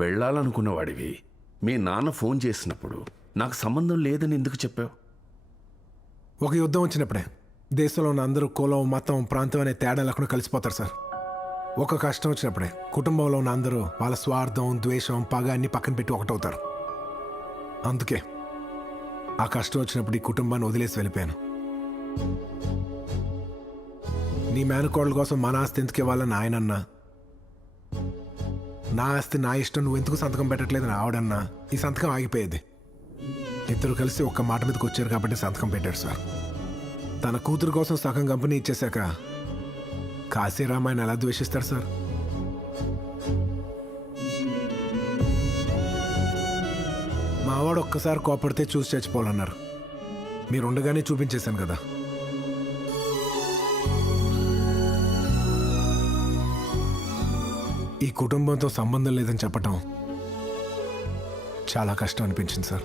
వెళ్ళాలనుకున్నవాడివి మీ నాన్న ఫోన్ చేసినప్పుడు నాకు సంబంధం లేదని ఎందుకు చెప్పావు? ఒక యుద్ధం వచ్చినప్పుడే దేశంలో ఉన్న అందరూ కులం మతం ప్రాంతం అనే తేడా లేకుండా కలిసిపోతారు సార్. ఒక కష్టం వచ్చినప్పుడే కుటుంబంలో ఉన్న అందరూ వాళ్ళ స్వార్థం, ద్వేషం, పగ అన్ని పక్కన పెట్టి ఒకటవుతారు. అందుకే ఆ కష్టం వచ్చినప్పుడు ఈ కుటుంబాన్ని వదిలేసి వెళ్ళిపోయాను. నీ మేనకోళ్ళ కోసం మన ఆస్తి ఎందుకు ఇవ్వాలని ఆయనన్నా, నా ఆస్తి నా ఇష్టం నువ్వు ఎందుకు సంతకం పెట్టట్లేదని ఆవిడన్నా ఈ సంతకం ఆగిపోయేది. ఇద్దరు కలిసి ఒక్క మాట మీదకి వచ్చారు కాబట్టి సంతకం పెట్టాడు సార్. తన కూతురు కోసం సగం కంపెనీ ఇచ్చేశాక కాశీరామాయణ ఎలా ద్వేషిస్తాడు సార్? మావాడు ఒక్కసారి కోపడితే చూసి చచ్చిపోవాలన్నారు. మీరుండగానే చూపించేశాను కదా. ఈ కుటుంబంతో సంబంధం లేదని చెప్పటం చాలా కష్టం అనిపించింది సార్.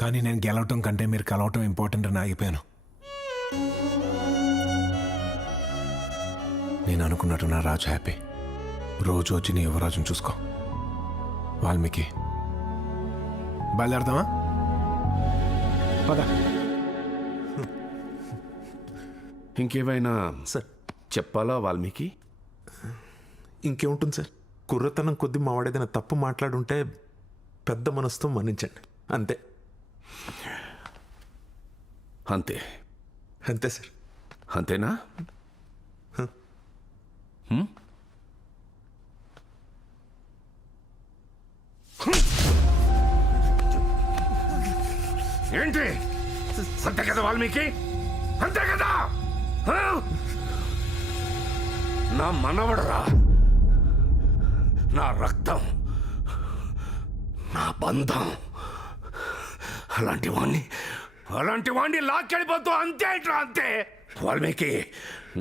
కానీ నేను గెలవటం కంటే మీరు కలవటం ఇంపార్టెంట్ అని ఆగిపోయాను. నేను అనుకున్నట్టు నా రాజు హ్యాపీ. రోజు వచ్చి నీ యువరాజుని చూసుకో. వాల్మీకి బయలుదేరదామా? పద. ఇంకేమైనా సార్ చెప్పాలా వాల్మీకి? ఇంకేముంటుంది సార్, కుర్రతనం కొద్దీ మావాడేదైనా తప్పు మాట్లాడుంటే పెద్ద మనసుతో మన్నించండి, అంతే. అంతే అంతే సార్. అంతేనా? ఏంటి అంతే కదా వాల్మీకి? అంతే కదా? నా మనవడరా, నా రక్తం, నా బంధం. అలాంటి వాణ్ణి లాక్కెళ్ళిపోతూ అంతే ఇట్లా అంతే. వాల్మీకి,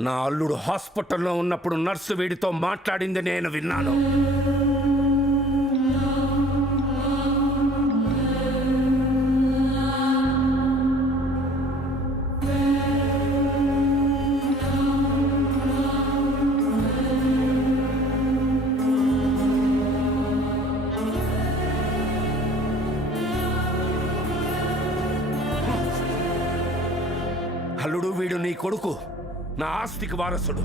నా అల్లుడు హాస్పిటల్లో ఉన్నప్పుడు నర్సు వీడితో మాట్లాడింది నేను విన్నాను. అల్లుడు వీడు నీ కొడుకు, నా ఆస్తికి వారసుడు.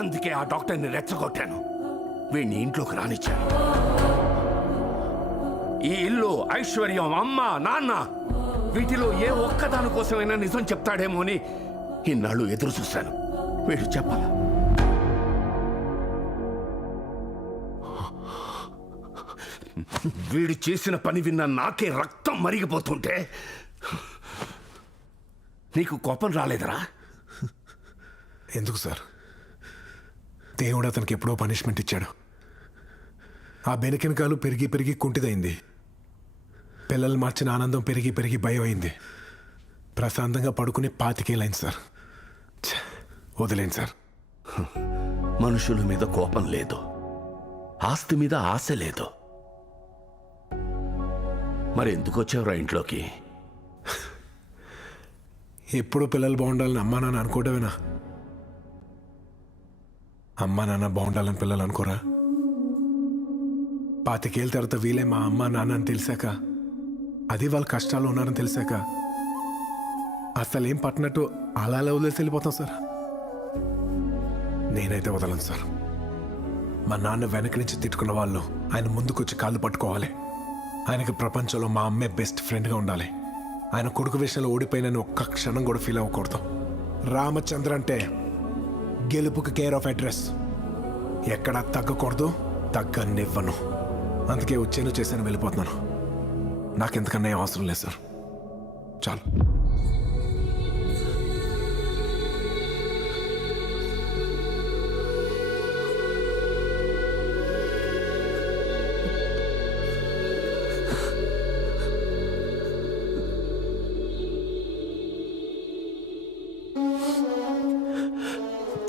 అందుకే ఆ డాక్టర్ని రెచ్చగొట్టాను, వీడిని ఇంట్లోకి రానిచ్చాను. ఈ ఇల్లు, ఐశ్వర్యం, అమ్మ, నాన్న, వీటిలో ఏ ఒక్కదాని కోసమైనా నిజం చెప్తాడేమో అని ఇన్నాళ్ళు ఎదురు చూశాను. వీడు చెప్పాలా? వీడు చేసిన పని విన్న నాకే రక్తం మరిగిపోతుంటే నీకు కోపం రాలేదరా? ఎందుకు సార్? దేవుడు అతనికి ఎప్పుడో పనిష్మెంట్ ఇచ్చాడు. ఆ బెనకెనకాలు పెరిగి పెరిగి కుంటిదైంది. పిల్లలు మార్చిన ఆనందం పెరిగి పెరిగి భయం అయింది. ప్రశాంతంగా పడుకుని 25 ఏళ్ళైంది సార్. వదిలేండి సార్. మనుషుల మీద కోపం లేదు, ఆస్తి మీద ఆశ లేదు. మరి ఎందుకు వచ్చావురా ఇంట్లోకి? ఎప్పుడు పిల్లలు బాగుండాలని అమ్మా నాన్న అనుకోవడమేనా? అమ్మా నాన్న బాగుండాలని పిల్లలు అనుకోరా? 25 ఏళ్ళ తర్వాత వీలే మా అమ్మ నాన్న అని తెలిసాక, అది వాళ్ళ కష్టాలు ఉన్నారని తెలిసాక అసలు ఏం పట్టినట్టు అలా వదిలేసి వెళ్ళిపోతాం సార్. నేనైతే వదలను సార్. మా నాన్న వెనక నుంచి తిట్టుకున్న వాళ్ళు ఆయన ముందుకొచ్చి కాళ్ళు పట్టుకోవాలి. ఆయనకి ప్రపంచంలో మా అమ్మే బెస్ట్ ఫ్రెండ్గా ఉండాలి. ఆయన కొడుకు విషయంలో ఓడిపోయినని ఒక్క క్షణం కూడా ఫీల్ అవ్వకూడదు. రామచంద్ర అంటే గెలుపుకి కేర్ ఆఫ్ అడ్రస్. ఎక్కడా తగ్గకూడదు, తగ్గనివ్వను. అందుకే వచ్చాను, చేశాను, వెళ్ళిపోతున్నాను. నాకెంతకన్నా ఏం అవసరం లేదు సార్. చాలు.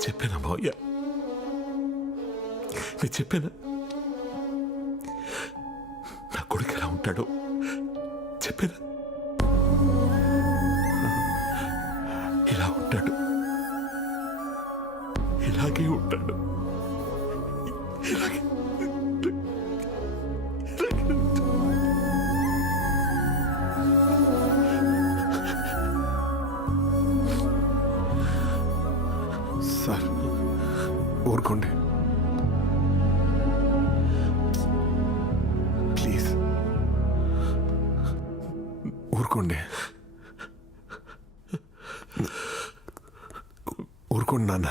చెప్పానా మావయ్య? నేను చెప్పానా నా కొడుకు ఎలా ఉంటాడో? చెప్పాను. ఇలా ఉంటాడు, ఇలాగే ఉంటాడు, ఇలాగే. సార్ ఊరుకోండి ప్లీజ్, ఊరుకోండి ఊరుకోండి నాన్న.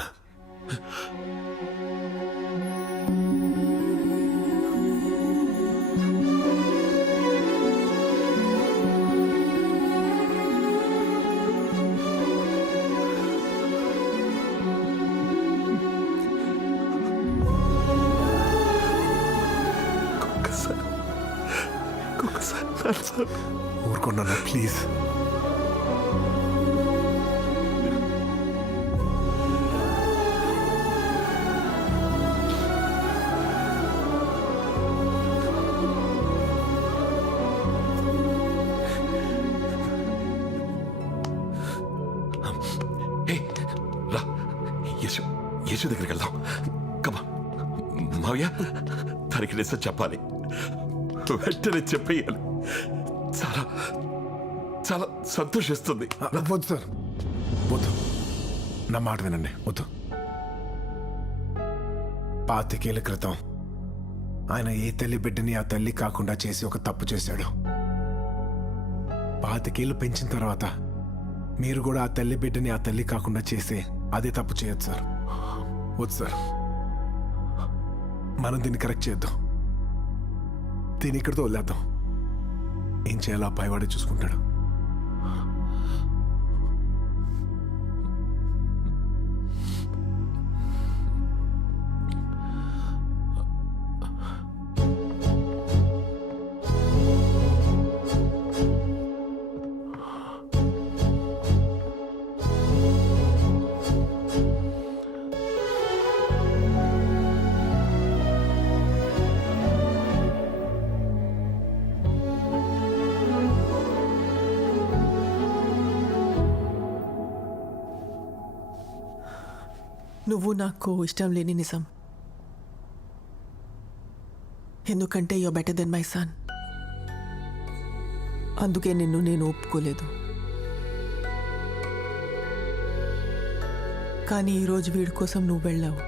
ఊరుకోండి నాన్న ప్లీజ్. రా, యేసు దగ్గరికి వెళ్దాం. కమా మావయ్య, తనకి నిజం చెప్పాలి, వెంటనే చెప్పేయాలి. చాలా చాలా సంతోషిస్తుంది. వద్దు సార్, వద్దు, నా మాట వినండి, వద్దు. 25 ఏళ్ల క్రితం ఆయన ఏ తల్లి బిడ్డని ఆ తల్లి కాకుండా చేసి ఒక తప్పు చేశాడు. 25 ఏళ్ళు పెంచిన తర్వాత మీరు కూడా ఆ తల్లి బిడ్డని ఆ తల్లి కాకుండా చేసి అదే తప్పు చేయొచ్చు సార్. వద్దు సార్, మనం దీన్ని కరెక్ట్ చేద్దాం. దీన్ని ఇక్కడితో వదిలేద్దాం. ఏం చేయాలో ఆ పైవాడే చూసుకుంటాడు. నువ్వు నాకు ఇష్టం లేని నిజం. ఎందుకంటే you better than my son. అందుకే నిన్ను నేను ఒప్పుకోలేదు. కానీ ఈరోజు వీడి కోసం నువ్వు వెళ్ళావు.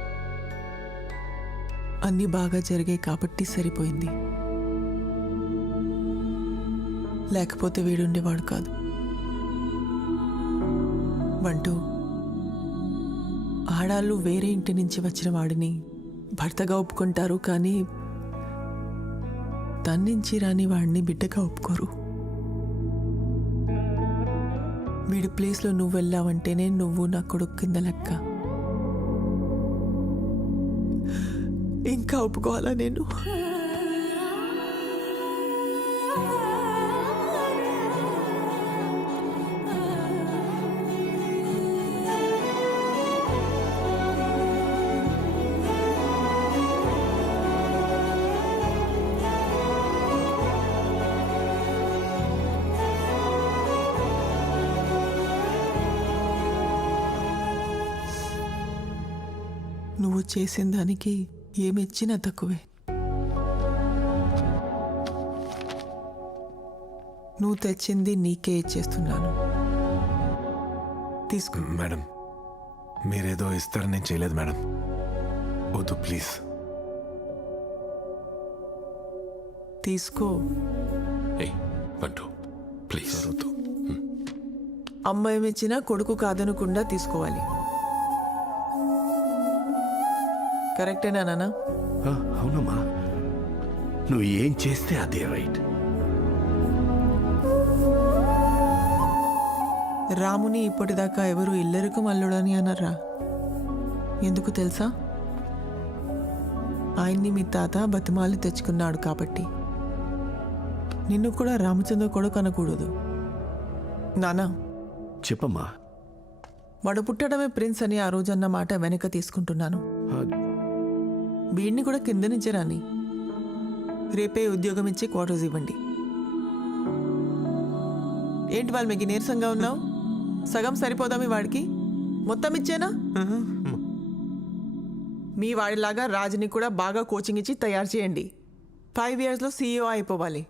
అన్నీ బాగా జరిగాయి కాబట్టి సరిపోయింది. లేకపోతే వీడుండేవాడు కాదు. బంటూ, ఆడాళ్ళు వేరే ఇంటి నుంచి వచ్చిన వాడిని భర్తగా ఒప్పుకుంటారు, కానీ తన నుంచి రాని వాడిని బిడ్డగా ఒప్పుకోరు. వీడి ప్లేస్లో నువ్వు వెళ్ళావంటేనే నువ్వు నా కొడుకు కింద లెక్క. ఇంకా ఒప్పుకోవాలా నేను? నువ్వు చేసిన దానికి ఏమిచ్చినా తక్కువే. నువ్వు తెచ్చింది నీకే ఇచ్చేస్తున్నాను. తీసుకో. మేడం, మీరేదో ఇస్తారని నేను చేయలేదు మేడం. వద్దు ప్లీజ్. తీసుకో. బంటు ప్లీజ్. అమ్మ ఏమిచ్చినా కొడుకు కాదనకుండా తీసుకోవాలి. కరెక్టేనా నాన్న? అవునమ్మా, నువ్వు ఏం చేస్తే అదే రైట్. రాముని ఇప్పటిదాకా ఎవరు ఇల్లరికి మల్లుడని అన్నారా? ఎందుకు తెలుసా? ఆయన్ని మీ తాత బతిమాలి తెచ్చుకున్నాడు కాబట్టి. నిన్ను కూడా రామచంద్ర కొడుకు అనకూడదు. నానా చెప్పమ్మా. వాడు పుట్టడమే ప్రిన్స్ అని ఆ రోజన్న మాట వెనక తీసుకుంటున్నాను. వీడిని కూడా కింద నుంచి రాని. రేపే ఉద్యోగం ఇచ్చి క్వార్టర్స్ ఇవ్వండి. ఏంటి వాల్మీకి నీరసంగా ఉన్నావు? సగం సరిపోదా మీ వాడికి? మొత్తం ఇచ్చేనా? మీ వాడిలాగా రాజుని కూడా బాగా కోచింగ్ ఇచ్చి తయారు చేయండి. 5 yearsలో CEO అయిపోవాలి.